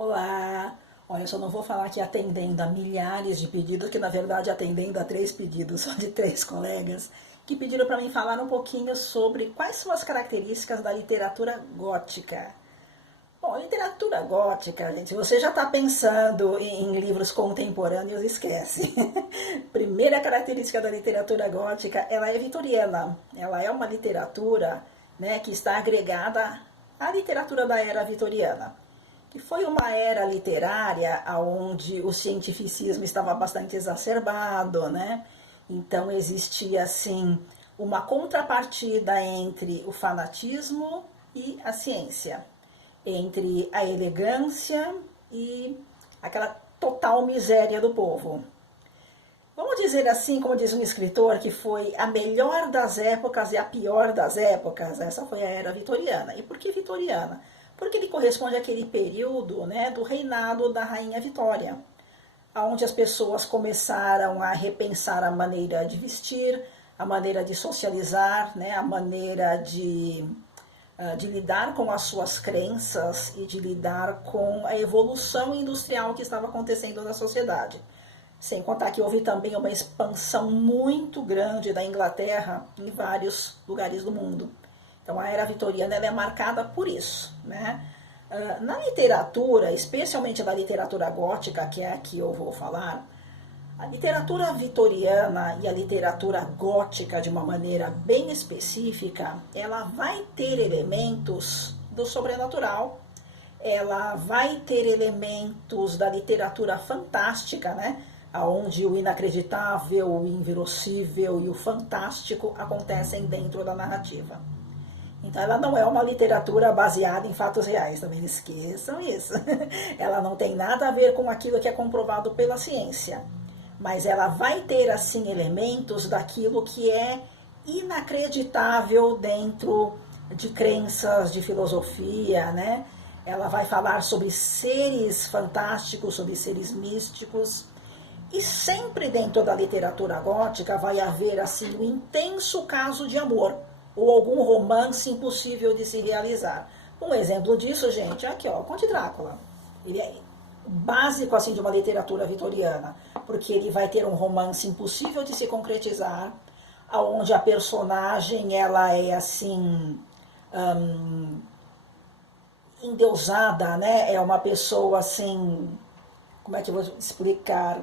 Olá! Olha, eu só não vou falar aqui atendendo a milhares de pedidos, que na verdade atendendo a 3 pedidos, só de 3 colegas, que pediram para mim falar um pouquinho sobre quais são as características da literatura gótica. Bom, a literatura gótica, gente, você já está pensando em livros contemporâneos, esquece. Primeira característica da literatura gótica, ela é vitoriana. Ela é uma literatura, né, que está agregada à literatura da era vitoriana, que foi uma era literária onde o cientificismo estava bastante exacerbado, né? Então existia assim uma contrapartida entre o fanatismo e a ciência, entre a elegância e aquela total miséria do povo. Vamos dizer assim, como diz um escritor, que foi a melhor das épocas e a pior das épocas. Essa foi a era vitoriana. E por que vitoriana? Porque ele corresponde àquele período, né, do reinado da Rainha Vitória, onde as pessoas começaram a repensar a maneira de vestir, a maneira de socializar, né, a maneira de lidar com as suas crenças e de lidar com a evolução industrial que estava acontecendo na sociedade. Sem contar que houve também uma expansão muito grande da Inglaterra em vários lugares do mundo. Então a era vitoriana ela é marcada por isso, né? Na literatura, especialmente na literatura gótica, que é a que eu vou falar, a literatura vitoriana e a literatura gótica, de uma maneira bem específica, ela vai ter elementos do sobrenatural, ela vai ter elementos da literatura fantástica, né? Onde o inacreditável, o inverossível e o fantástico acontecem dentro da narrativa. Então ela não é uma literatura baseada em fatos reais, também não esqueçam isso. Ela não tem nada a ver com aquilo que é comprovado pela ciência, mas ela vai ter assim elementos daquilo que é inacreditável dentro de crenças, de filosofia, né? Ela vai falar sobre seres fantásticos, sobre seres místicos. E sempre dentro da literatura gótica vai haver assim um intenso caso de amor ou algum romance impossível de se realizar. Um exemplo disso, gente, é aqui, ó, Conde Drácula. Ele é básico assim de uma literatura vitoriana, porque ele vai ter um romance impossível de se concretizar, aonde a personagem ela é assim endeusada, né? É uma pessoa assim, como é que eu vou explicar?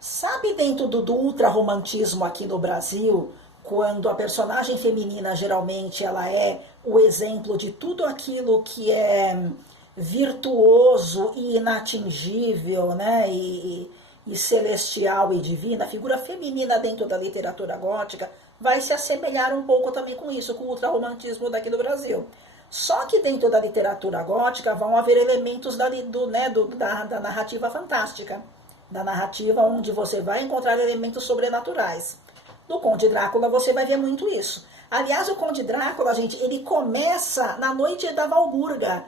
Sabe, dentro do ultra-romantismo aqui no Brasil, quando a personagem feminina geralmente ela é o exemplo de tudo aquilo que é virtuoso e inatingível, né? E celestial e divina, a figura feminina dentro da literatura gótica vai se assemelhar um pouco também com isso, com o ultra-romantismo daqui do Brasil. Só que dentro da literatura gótica vão haver elementos da narrativa fantástica, da narrativa onde você vai encontrar elementos sobrenaturais. No Conde Drácula você vai ver muito isso. Aliás, o Conde Drácula, gente, ele começa na noite da Walburga,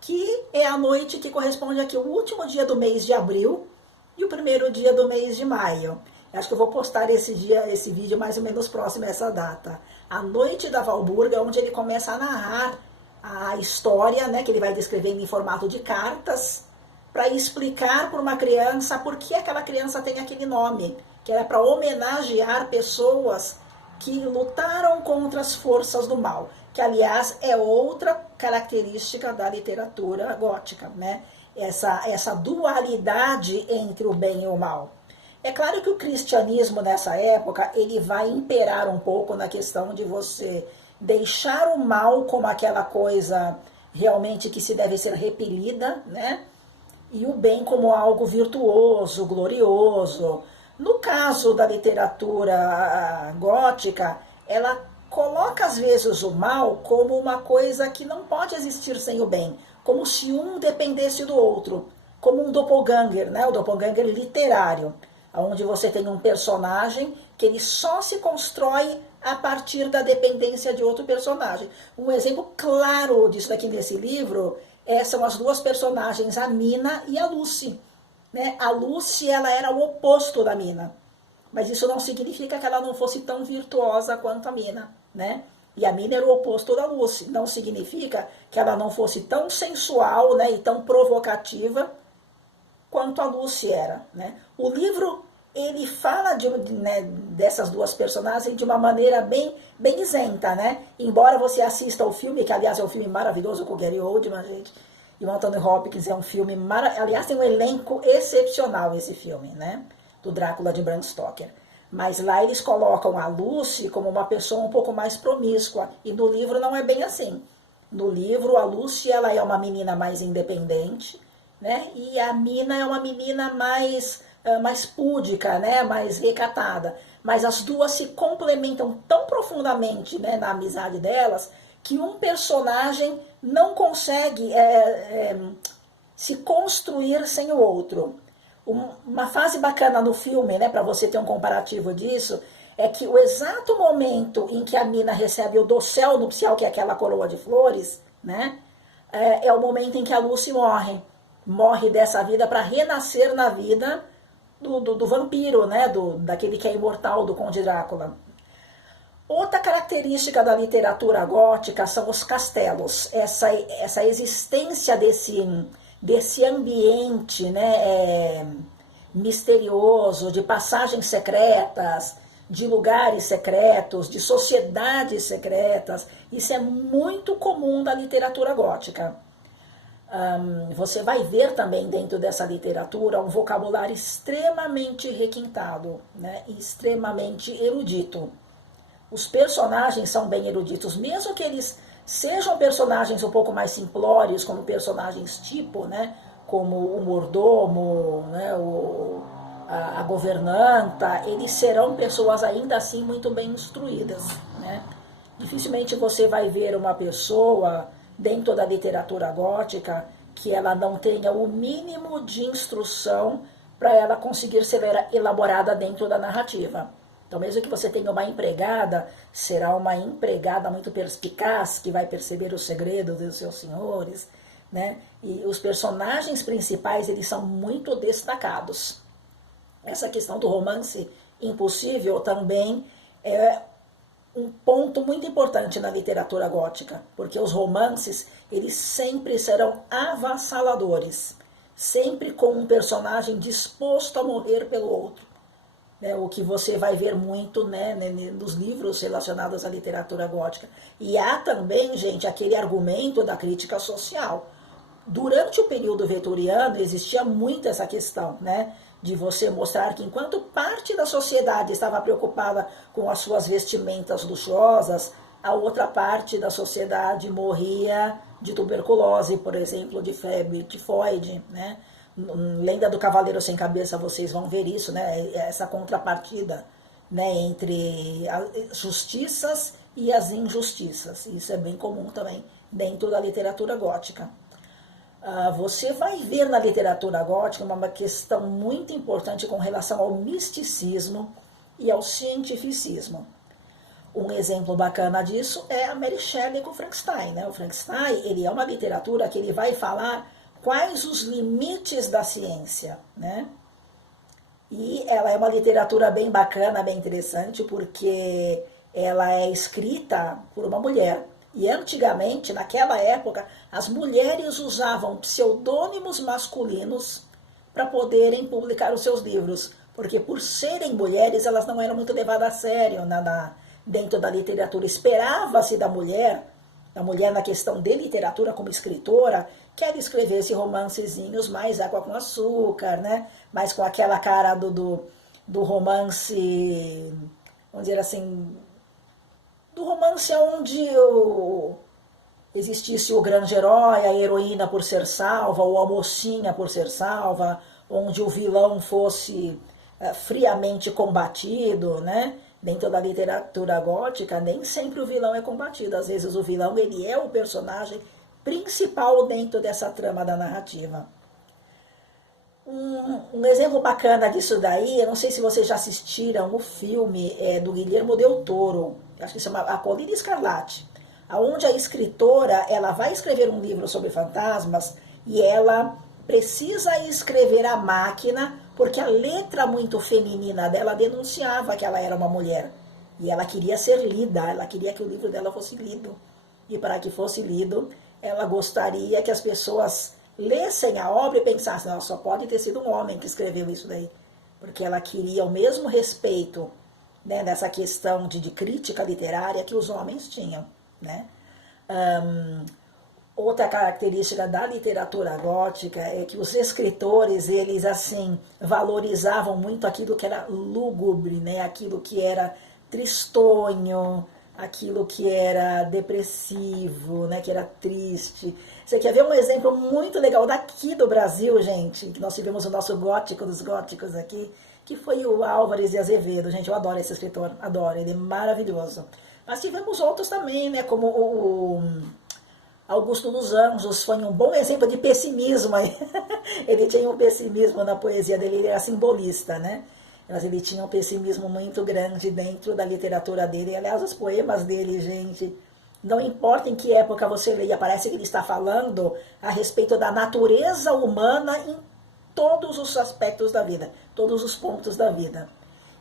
que é a noite que corresponde aqui ao último dia do mês de abril e o primeiro dia do mês de maio. Eu acho que eu vou postar esse vídeo mais ou menos próximo a essa data. A noite da Walburga, onde ele começa a narrar a história, né, que ele vai descrevendo em formato de cartas, para explicar para uma criança por que aquela criança tem aquele nome, que era para homenagear pessoas que lutaram contra as forças do mal, que aliás é outra característica da literatura gótica, né? Essa dualidade entre o bem e o mal. É claro que o cristianismo nessa época ele vai imperar um pouco na questão de você deixar o mal como aquela coisa realmente que se deve ser repelida, né? E o bem como algo virtuoso, glorioso. No caso da literatura gótica, ela coloca às vezes o mal como uma coisa que não pode existir sem o bem, como se um dependesse do outro, como um doppelganger, né? O doppelganger literário, onde você tem um personagem que ele só se constrói a partir da dependência de outro personagem. Um exemplo claro disso aqui nesse livro são as duas personagens, a Mina e a Lucy. Né? A Lucy ela era o oposto da Mina, mas isso não significa que ela não fosse tão virtuosa quanto a Mina. Né? E a Mina era o oposto da Lucy. Não significa que ela não fosse tão sensual, né, e tão provocativa quanto a Lucy era, né? O livro, ele fala né, dessas duas personagens de uma maneira bem isenta, né? Embora você assista o filme, que aliás é um filme maravilhoso com o Gary Oldman, gente, e o Anthony Hopkins, é um filme maravilhoso. Aliás, tem um elenco excepcional esse filme, né? Do Drácula de Bram Stoker. Mas lá eles colocam a Lucy como uma pessoa um pouco mais promíscua. E no livro não é bem assim. No livro, a Lucy, ela é uma menina mais independente, né? E a Mina é uma menina mais púdica, né? Mais recatada. Mas as duas se complementam tão profundamente, né, na amizade delas, que um personagem não consegue se construir sem o outro. Uma fase bacana no filme, né, para você ter um comparativo disso, é que o exato momento em que a Mina recebe o dossel nupcial, que é aquela coroa de flores, né, é o momento em que a Lucy morre dessa vida para renascer na vida do vampiro, né, daquele que é imortal, do Conde Drácula. Outra característica da literatura gótica são os castelos, essa existência desse ambiente, né, misterioso, de passagens secretas, de lugares secretos, de sociedades secretas. Isso é muito comum da literatura gótica. Você vai ver também dentro dessa literatura um vocabulário extremamente requintado, né, extremamente erudito. Os personagens são bem eruditos, mesmo que eles sejam personagens um pouco mais simplórios, como personagens tipo, né, como o mordomo, né, a governanta, eles serão pessoas ainda assim muito bem instruídas, né? Dificilmente você vai ver uma pessoa dentro da literatura gótica que ela não tenha o mínimo de instrução para ela conseguir ser elaborada dentro da narrativa. Então, mesmo que você tenha uma empregada, será uma empregada muito perspicaz, que vai perceber os segredos dos seus senhores, né? E os personagens principais, eles são muito destacados. Essa questão do romance impossível também é um ponto muito importante na literatura gótica, porque os romances, eles sempre serão avassaladores, sempre com um personagem disposto a morrer pelo outro. O que você vai ver muito, né, nos livros relacionados à literatura gótica. E há também, gente, aquele argumento da crítica social. Durante o período vitoriano existia muito essa questão, né, de você mostrar que enquanto parte da sociedade estava preocupada com as suas vestimentas luxuosas, a outra parte da sociedade morria de tuberculose, por exemplo, de febre tifoide, né? Lenda do Cavaleiro Sem Cabeça, vocês vão ver isso, né? Essa contrapartida, né, entre as justiças e as injustiças. Isso é bem comum também dentro da literatura gótica. Você vai ver na literatura gótica uma questão muito importante com relação ao misticismo e ao cientificismo. Um exemplo bacana disso é a Mary Shelley com o Frankenstein, né? O Frankenstein, ele é uma literatura que ele vai falar quais os limites da ciência, né? E ela é uma literatura bem bacana, bem interessante, porque ela é escrita por uma mulher. E antigamente, naquela época, as mulheres usavam pseudônimos masculinos para poderem publicar os seus livros, porque por serem mulheres, elas não eram muito levadas a sério dentro da literatura. Esperava-se da mulher na questão de literatura como escritora, que ela escrevesse romancezinhos mais água com açúcar, né? Mais com aquela cara do romance, vamos dizer assim, do romance onde existisse o grande herói, a heroína por ser salva, ou a mocinha por ser salva, onde o vilão fosse friamente combatido, né? Dentro da literatura gótica, nem sempre o vilão é combatido. Às vezes o vilão, ele é o personagem principal dentro dessa trama da narrativa. Um exemplo bacana disso daí, eu não sei se vocês já assistiram o filme do Guillermo del Toro, acho que se chama A Colina Escarlate, onde a escritora, ela vai escrever um livro sobre fantasmas e ela precisa escrever a máquina, porque a letra muito feminina dela denunciava que ela era uma mulher. E ela queria ser lida, ela queria que o livro dela fosse lido. E para que fosse lido, ela gostaria que as pessoas lessem a obra e pensassem, não, só pode ter sido um homem que escreveu isso daí. Porque ela queria o mesmo respeito, né, nessa questão de crítica literária que os homens tinham, né? Outra característica da literatura gótica é que os escritores, eles assim, valorizavam muito aquilo que era lúgubre, né? Aquilo que era tristonho, aquilo que era depressivo, né? Que era triste. Você quer ver um exemplo muito legal daqui do Brasil, gente? Que nós tivemos o nosso gótico dos góticos aqui, que foi o Álvares de Azevedo. Gente, eu adoro esse escritor, adoro, ele é maravilhoso. Mas tivemos outros também, né? Como o Augusto dos Anjos foi um bom exemplo de pessimismo. Ele tinha um pessimismo na poesia dele, ele era simbolista, né? Mas ele tinha um pessimismo muito grande dentro da literatura dele. Aliás, os poemas dele, gente, não importa em que época você leia, parece que ele está falando a respeito da natureza humana em todos os aspectos da vida, todos os pontos da vida.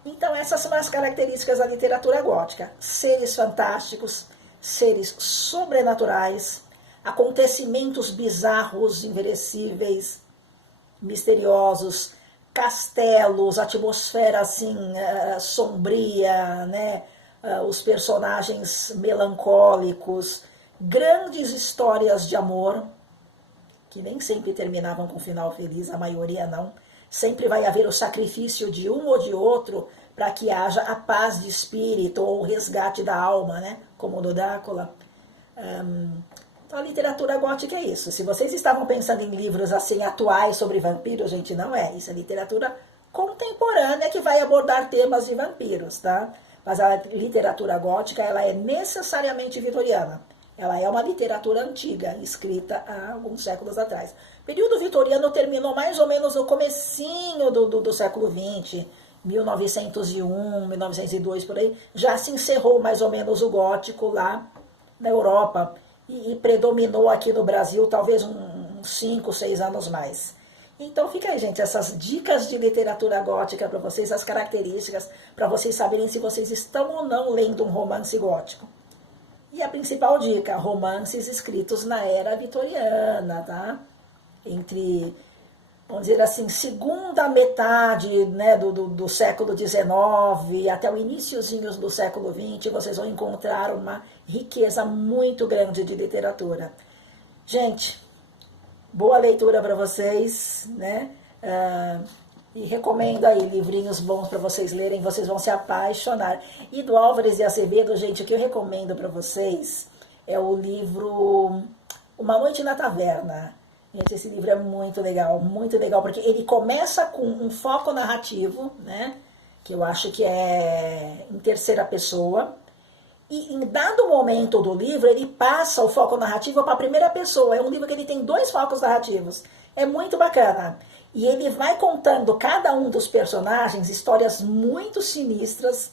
Então, essas são as características da literatura gótica. Seres fantásticos, seres sobrenaturais, acontecimentos bizarros, inverossímeis, misteriosos, castelos, atmosfera assim sombria, né? Os personagens melancólicos, grandes histórias de amor, que nem sempre terminavam com final feliz, a maioria não. Sempre vai haver o sacrifício de um ou de outro para que haja a paz de espírito ou o resgate da alma, né? Como do Drácula. Então a literatura gótica é isso. Se vocês estavam pensando em livros assim atuais sobre vampiros, gente, não é. Isso é literatura contemporânea que vai abordar temas de vampiros, tá? Mas a literatura gótica, ela é necessariamente vitoriana. Ela é uma literatura antiga, escrita há alguns séculos atrás. O período vitoriano terminou mais ou menos no comecinho do século XX, 1901, 1902, por aí. Já se encerrou mais ou menos o gótico lá na Europa. E predominou aqui no Brasil talvez uns 5, 6 anos mais. Então fica aí, gente, essas dicas de literatura gótica para vocês, as características, para vocês saberem se vocês estão ou não lendo um romance gótico. E a principal dica, romances escritos na era vitoriana, tá? Entre, vamos dizer assim, segunda metade, né, do século XIX até o iniciozinho do século XX, vocês vão encontrar uma riqueza muito grande de literatura. Gente, boa leitura para vocês, né? E recomendo aí livrinhos bons para vocês lerem, vocês vão se apaixonar. E do Álvares de Azevedo, gente, o que eu recomendo para vocês é o livro Uma Noite na Taverna. Gente, esse livro é muito legal, porque ele começa com um foco narrativo, né? Que eu acho que é em terceira pessoa. E em dado momento do livro, ele passa o foco narrativo para a primeira pessoa. É um livro que ele tem 2 focos narrativos. É muito bacana. E ele vai contando cada um dos personagens histórias muito sinistras,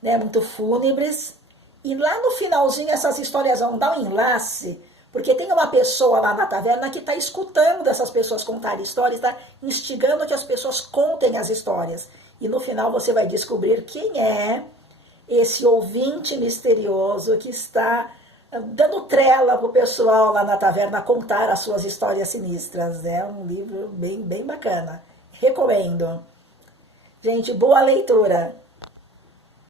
né, muito fúnebres. E lá no finalzinho essas histórias vão dar um enlace, porque tem uma pessoa lá na taverna que está escutando essas pessoas contarem histórias, está instigando que as pessoas contem as histórias. E no final você vai descobrir quem é esse ouvinte misterioso que está dando trela para o pessoal lá na taverna contar as suas histórias sinistras. É um livro bem bacana. Recomendo. Gente, boa leitura!